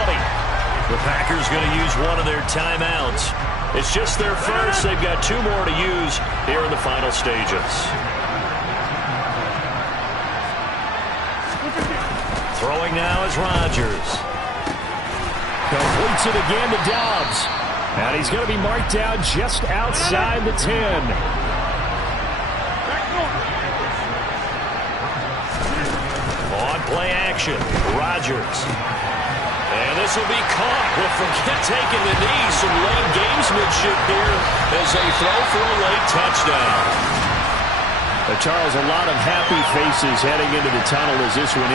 The Packers going to use one of their timeouts. It's just their first. They've got 2 more to use here in the final stages. Throwing now is Rodgers. Completes it again to Dobbs. And he's going to be marked down just outside the 10. Play action. Rodgers. And this will be caught. Well, forget taking the knee. Some late gamesmanship here as they throw for a late touchdown. Charles, a lot of happy faces heading into the tunnel as this one